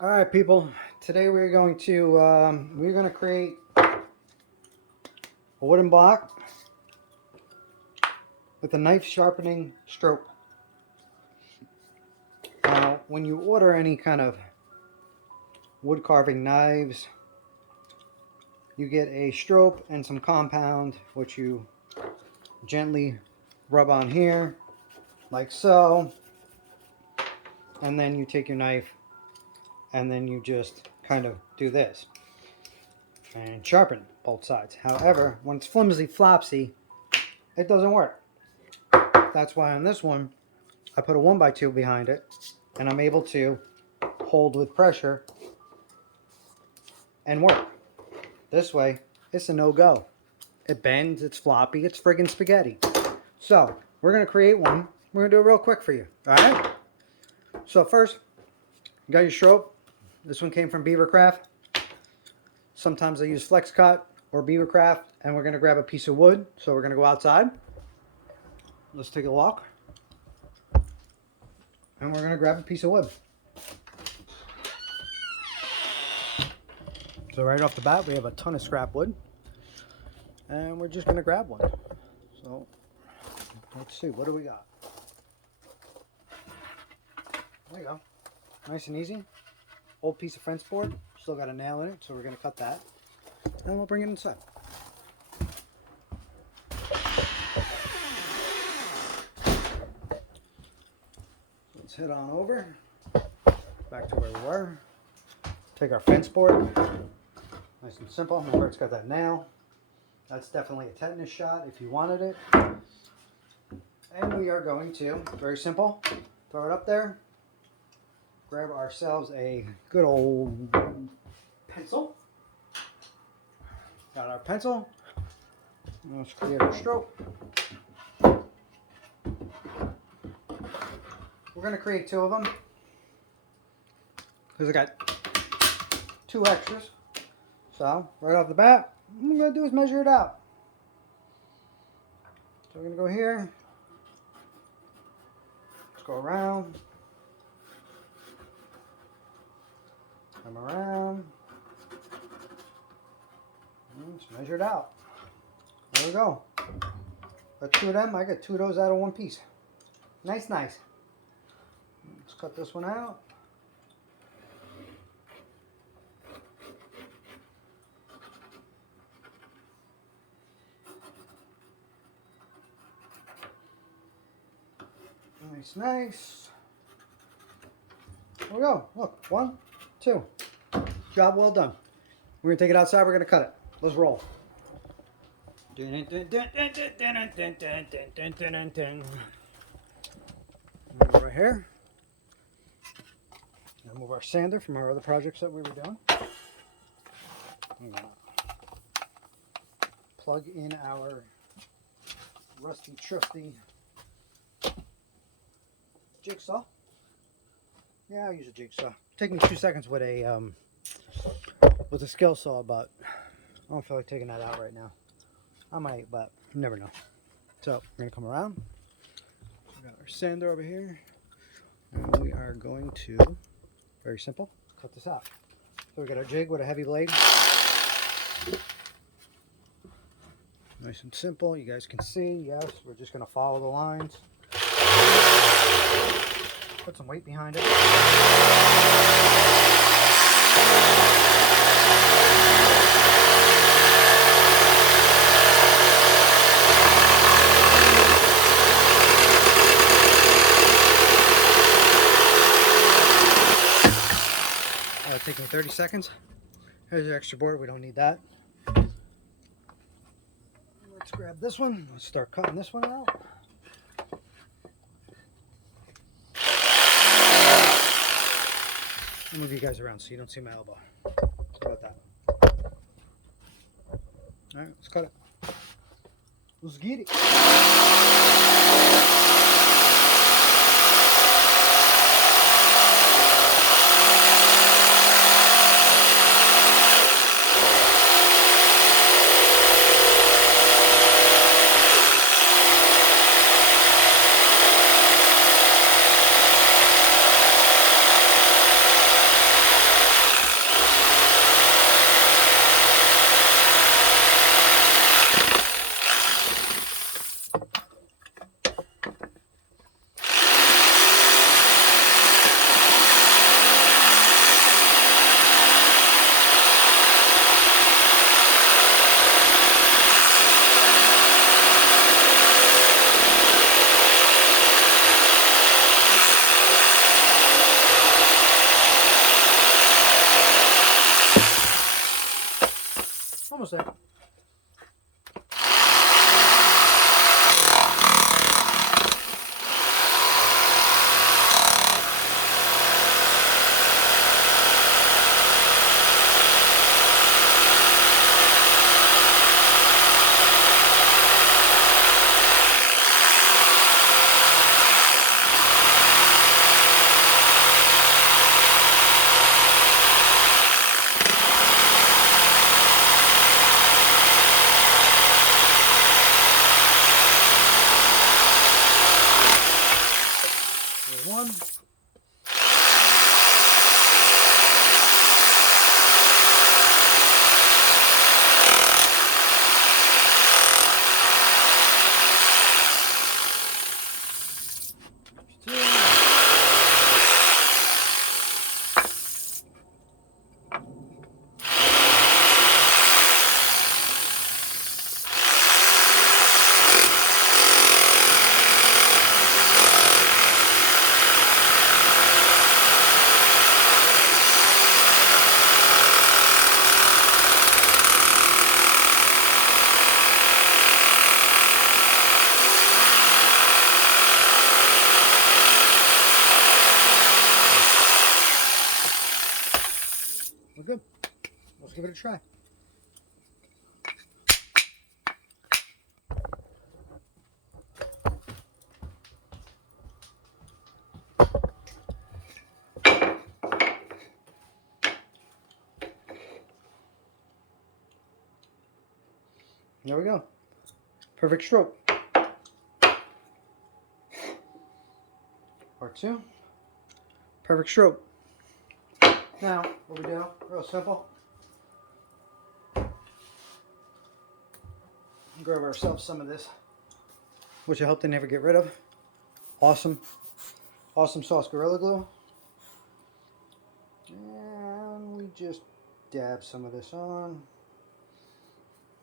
All right, people. Today we're going to create a wooden block with a knife sharpening stroke. Now, when you order any kind of wood carving knives, you get a stroke and some compound, which you gently rub on here, like so, and then you take your knife and then you just kind of do this and sharpen both sides. However, when it's flimsy flopsy, it doesn't work. That's why on this one I put a 1x2 behind it, and I'm able to hold with pressure and work. This way, it's a no-go. It bends, it's floppy, it's friggin' spaghetti. So, we're going to create one. We're going to do it real quick for you, alright? So first, you got your stroke. This one came from Beavercraft. Sometimes I use Flex Cut or Beavercraft, and we're going to grab a piece of wood. So we're going to go outside. Let's take a walk. And we're going to grab a piece of wood. So right off the bat, we have a ton of scrap wood. And we're just going to grab one. So, let's see, what do we got? There you go. Nice and easy. Old piece of fence board. Still got a nail in it, so we're going to cut that. And we'll bring it inside. Let's head on over. Back to where we were. Take our fence board. Nice and simple. Remember, it's got that nail. That's definitely a tetanus shot if you wanted it. And we are going to, very simple, throw it up there. Grab ourselves a good old pencil. Got our pencil. Let's create our stroke. We're going to create two of them because I got two extras. So, right off the bat, what I'm going to do is measure it out. So we're going to go here. Let's go around. Come around. Let's measure it out. There we go. Got two of them. I got two of those out of one piece. Nice, nice. Let's cut this one out. Nice, nice. There we go. Look, 1, 2. Job well done. We're going to take it outside. We're going to cut it. Let's roll. Move right here. Now move our sander from our other projects that we were doing. I'm going to plug in our rusty, trusty jigsaw. Yeah, I'll use a jigsaw. Take me 2 seconds with a skill saw, but I don't feel like taking that out right now. I might, but you never know. So we're gonna come around. We got our sander over here, and we are going to, very simple, cut this out. So we got our jig with a heavy blade. Nice and simple. You guys can see. Yes, we're just gonna follow the lines. Put some weight behind it. Take me 30 seconds. Here's your extra board. We don't need that. Let's grab this one. Let's start cutting this one out. I'll move you guys around so you don't see my elbow. How about that? Alright, let's cut it. Let's get it. almost there. One. We're good. Let's give it a try. There we go. Perfect stroke. Part 2. Perfect stroke. Now, what we do, real simple. Grab ourselves some of this, which I hope they never get rid of. Awesome sauce Gorilla Glue. And we just dab some of this on.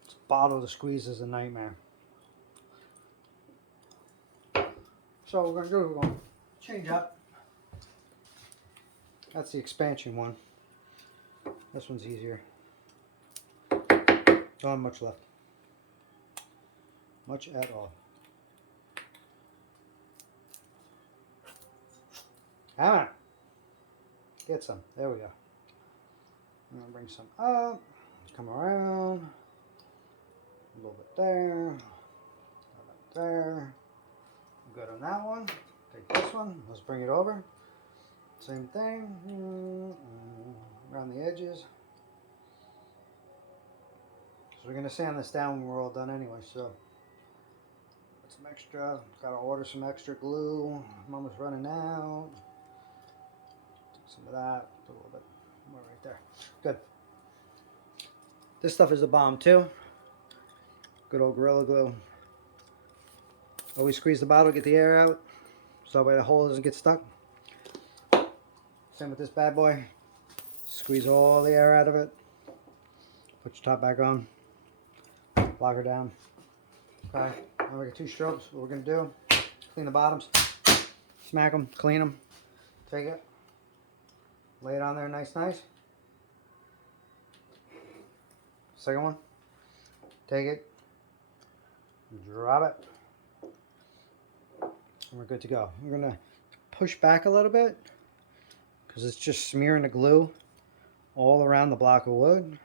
This bottle to squeeze is a nightmare. So what we're going to do, we're going to change up. That's the expansion one. This one's easier. Don't have much left. Much at all. Ah, get some. There we go. I'm going to bring some up. Come around. A little bit there. A little bit there. Good on that one. Take this one. Let's bring it over. Same thing. Around the edges. So we're going to sand this down when we're all done anyway. So put some extra. Got to order some extra glue. I'm almost running out. Take some of that. Put a little bit more right there. Good. This stuff is a bomb too. Good old Gorilla Glue. Always squeeze the bottle, get the air out, so that way the hole doesn't get stuck. Same with this bad boy. Squeeze all the air out of it. Put your top back on. Lock her down. Okay, now we got 2 strokes. What we're going to do, clean the bottoms. Smack them, clean them. Take it. Lay it on there nice. Second one. Take it. Drop it. And we're good to go. We're going to push back a little bit because it's just smearing the glue all around the block of wood.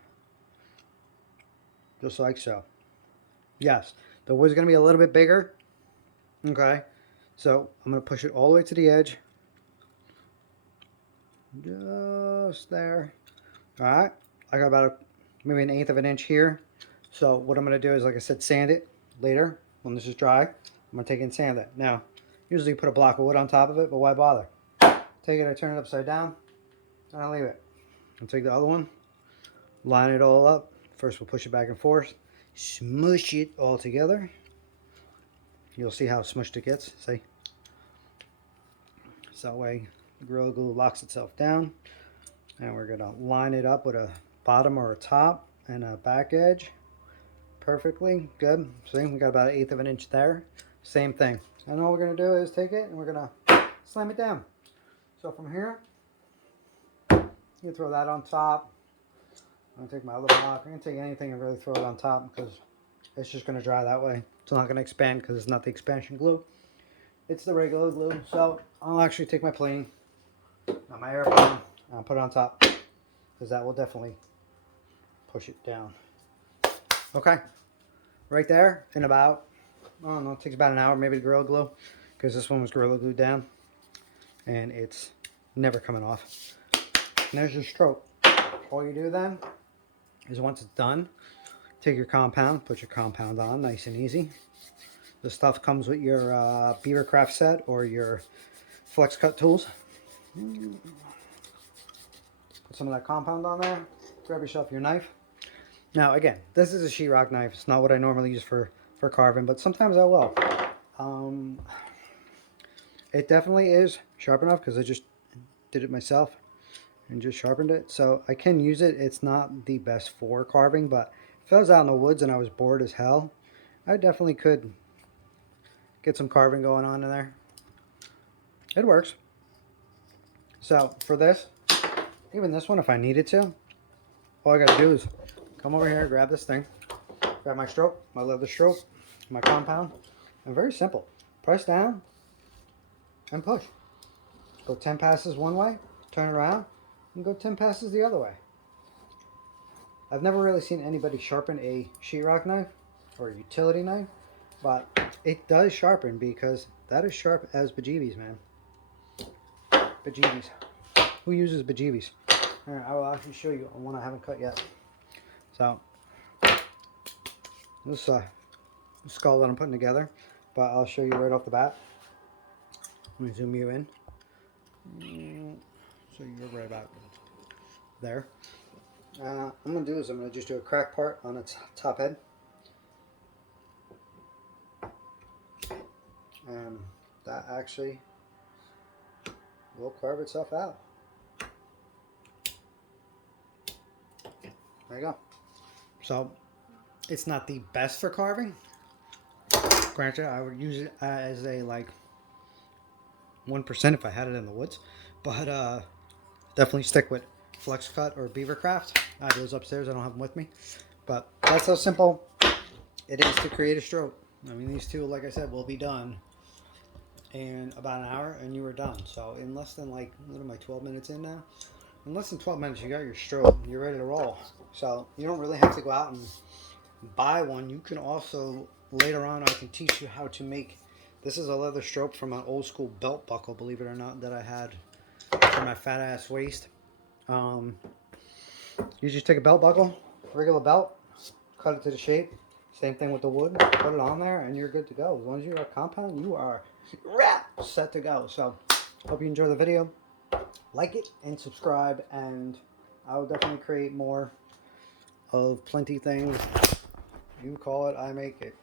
Just like so. Yes, the wood's going to be a little bit bigger. Okay, so I'm going to push it all the way to the edge. Just there. Alright, I got about maybe 1/8 of an inch here. So what I'm going to do is, like I said, sand it later when this is dry. I'm going to take it and sand it. Now, usually you put a block of wood on top of it, but why bother? Take it, I turn it upside down, and I leave it. I'll take the other one, line it all up. First we'll push it back and forth, smush it all together. You'll see how smushed it gets, see? So that way the Gorilla Glue locks itself down. And we're going to line it up with a bottom or a top and a back edge. Perfectly good. See, we got about 1/8 of an inch there. Same thing. And all we're going to do is take it and we're going to slam it down. So from here, you can throw that on top. I'm gonna take my other block. I'm gonna take anything and really throw it on top because it's just gonna dry that way. It's not gonna expand because it's not the expansion glue. It's the regular glue. So I'll actually take my plane, not my airplane, and I'll put it on top because that will definitely push it down. Okay, right there in about, I don't know, it takes about an hour maybe to Gorilla Glue because this one was Gorilla Glued down and it's never coming off. And there's your stroke. All you do then is once it's done, take your compound, put your compound on nice and easy. The stuff comes with your Beavercraft set or your flex cut tools. Put some of that compound on there. Grab yourself your knife. Now again, this is a sheetrock knife. It's not what I normally use for carving, but sometimes I will. It definitely is sharp enough because I just did it myself and just sharpened it. So I can use it. It's not the best for carving, but if I was out in the woods and I was bored as hell, I definitely could get some carving going on in there. It works. So for this, even this one, if I needed to, all I gotta do is come over here, grab this thing, grab my stroke, my leather stroke, my compound, and very simple. Press down and push. Go 10 passes one way, turn around, and go 10 passes the other way. I've never really seen anybody sharpen a sheetrock knife or a utility knife, but it does sharpen because that is sharp as bejeebies, man. Bejeebies. Who uses bejeebies? Alright, I will actually show you on one I haven't cut yet. So, this skull that I'm putting together, but I'll show you right off the bat. Let me zoom you in. So you're right about there. I'm going to do is I'm going to just do a crack part on its top head. And that actually will carve itself out. There you go. So it's not the best for carving. Granted, I would use it as a like 1% if I had it in the woods, but definitely stick with Flex Cut or Beavercraft. I have those upstairs. I don't have them with me, but that's how simple it is to create a stroke. I mean, these two, like I said, will be done in about an hour, and you are done. So in less than like, what am I, 12 minutes in now? In less than 12 minutes, you got your stroke. You're ready to roll. So you don't really have to go out and buy one. You can also, later on, I can teach you how to make. This is a leather stroke from an old school belt buckle, believe it or not, that I had for my fat ass waist. You just take a belt buckle, regular belt, cut it to the shape. Same thing with the wood. Put it on there, and you're good to go. As long as you have compound, you are set to go. So, hope you enjoy the video. Like it and subscribe, and I will definitely create more of plenty things. You call it, I make it.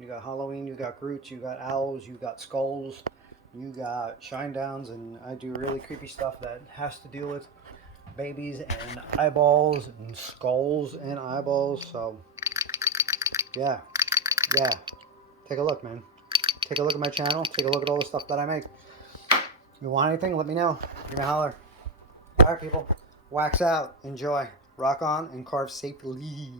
You got Halloween, you got Groots, you got owls, you got skulls, you got Shinedowns, and I do really creepy stuff that has to deal with babies and eyeballs and skulls and eyeballs. So yeah, take a look, man. Take a look at my channel. Take a look at all the stuff that I make. If you want anything, let me know. Give me a holler. All right, people. Wax out. Enjoy. Rock on and carve safely.